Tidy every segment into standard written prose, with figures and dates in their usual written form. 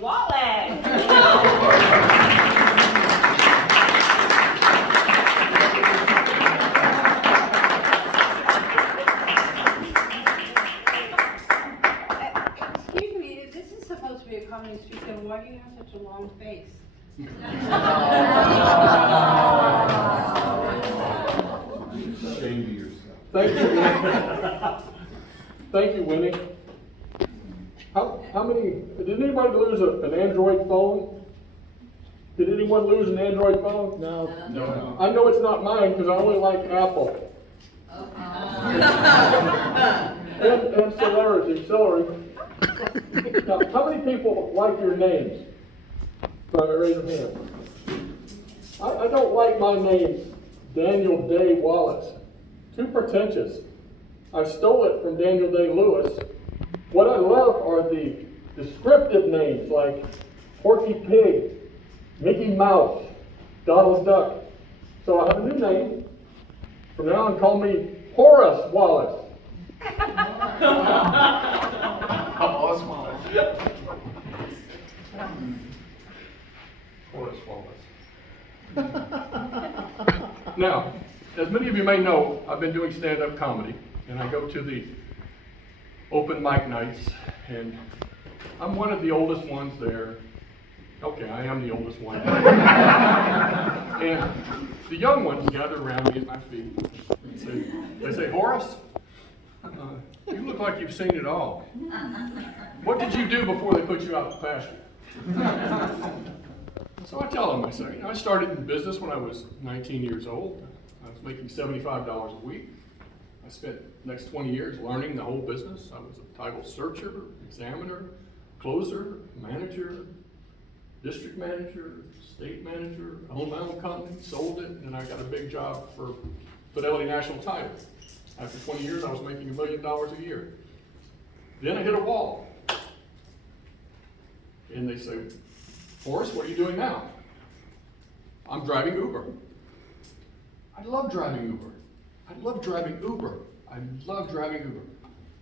Wallace. Excuse me, this is supposed to be a comedy street, so why do you have such a long face? Shame to yourself. Thank you. Thank you, Winnie. How many, did anybody lose an Android phone? Did anyone lose an Android phone? No. I know it's not mine because I only like Apple. And celery. Now, how many people like your names? Raise your hand. I don't like my name, Daniel Day Wallace. Too pretentious. I stole it from Daniel Day-Lewis. What I love are the descriptive names like Porky Pig, Mickey Mouse, Donald Duck. So I have a new name. From now on, call me Horace Wallace. Horace Wallace. Horace Wallace. Now, as many of you may know, I've been doing stand-up comedy, and I go to the open mic nights, and I'm one of the oldest ones there. Okay, I am the oldest one. And the young ones gather around me at my feet. They say, Horace, you look like you've seen it all. What did you do before they put you out the pasture? So I tell them, I say, I started in business when I was 19 years old. I was making $75 a week. I spent the next 20 years learning the whole business. I was a title searcher, examiner, closer, manager, district manager, state manager, owned my own company, sold it, and I got a big job for Fidelity National Title. After 20 years, I was making $1 million a year. Then I hit a wall. And they say, Horace, what are you doing now? I'm driving Uber. I love driving Uber. I love driving Uber.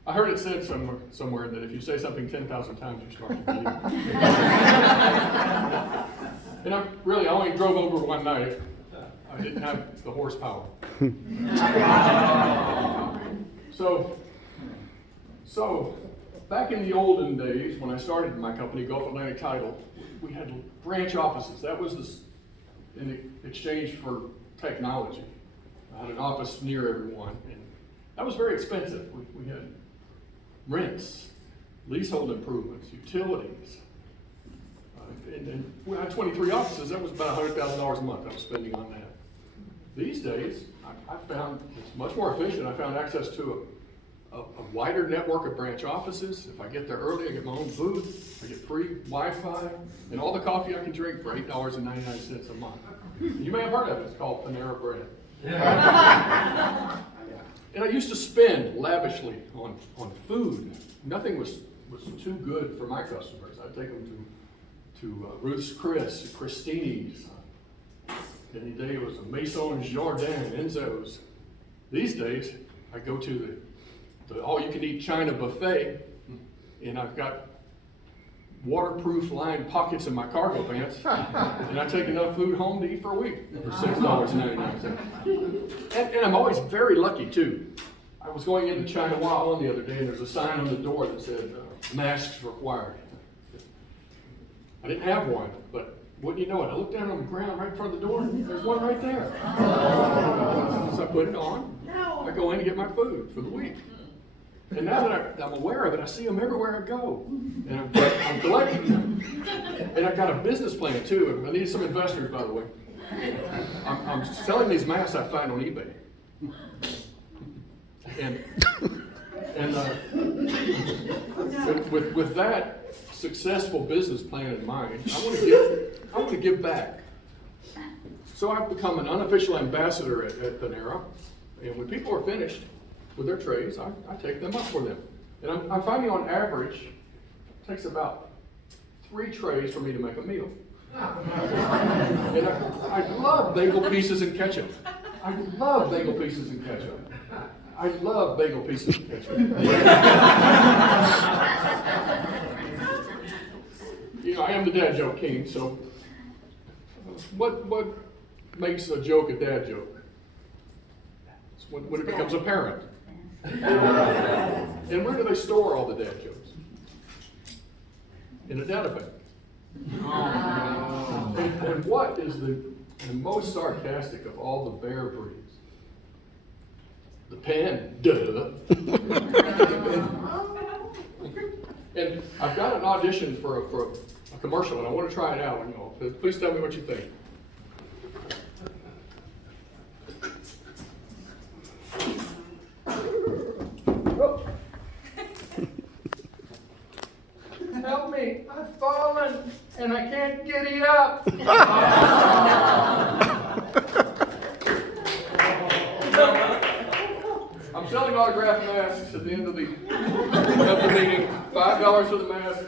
I heard it said somewhere that if you say something 10,000 times, you start to believe it. And I only drove Uber one night. I didn't have the horsepower. So back in the olden days, when I started my company, Gulf Atlantic Title, we had branch offices. That was in exchange for technology. I had an office near everyone, and that was very expensive. We had rents, leasehold improvements, utilities. And we had 23 offices. That was about $100,000 a month I was spending on that. These days, I found it's much more efficient. I found access to a wider network of branch offices. If I get there early, I get my own booth. I get free Wi-Fi and all the coffee I can drink for $8.99 a month. You may have heard of it. It's called Panera Bread. Yeah. And I used to spend lavishly on food. Nothing was too good for my customers. I'd take them to Ruth's Chris, Christini's. Any day it was a Maison's Jardin, Enzo's. These days, I go to the all-you-can-eat China buffet, and I've got waterproof lined pockets in my cargo pants, and I take enough food home to eat for a week for $6.99. And I'm always very lucky, too. I was going into China Wallon the other day, and there's a sign on the door that said, masks required. I didn't have one, but wouldn't you know it, I looked down on the ground right in front of the door, and there's one right there. So I put it on, I go in and get my food for the week. And now that I'm aware of it, I see them everywhere I go. And I'm collecting them. And I've got a business plan too. I need some investors, by the way. I'm selling these masks I find on eBay. And with that successful business plan in mind, I want to give back. So I've become an unofficial ambassador at Panera. And when people are finished with their trays, I take them up for them. And I'm finding on average, it takes about 3 trays for me to make a meal. And I love bagel pieces and ketchup. I love bagel pieces and ketchup. you know, I am the dad joke king, so what makes a joke a dad joke? It's when it becomes apparent. And where do they store all the dad jokes? In a database. And what is the most sarcastic of all the bear breeds? The pen, duh. And I've got an audition for a commercial, and I want to try it out. You know, please tell me what you think. Help me! I've fallen and I can't giddy up. I'm selling autographed masks at the end of the meeting. $5 for the mask,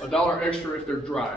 $1 extra if they're dry.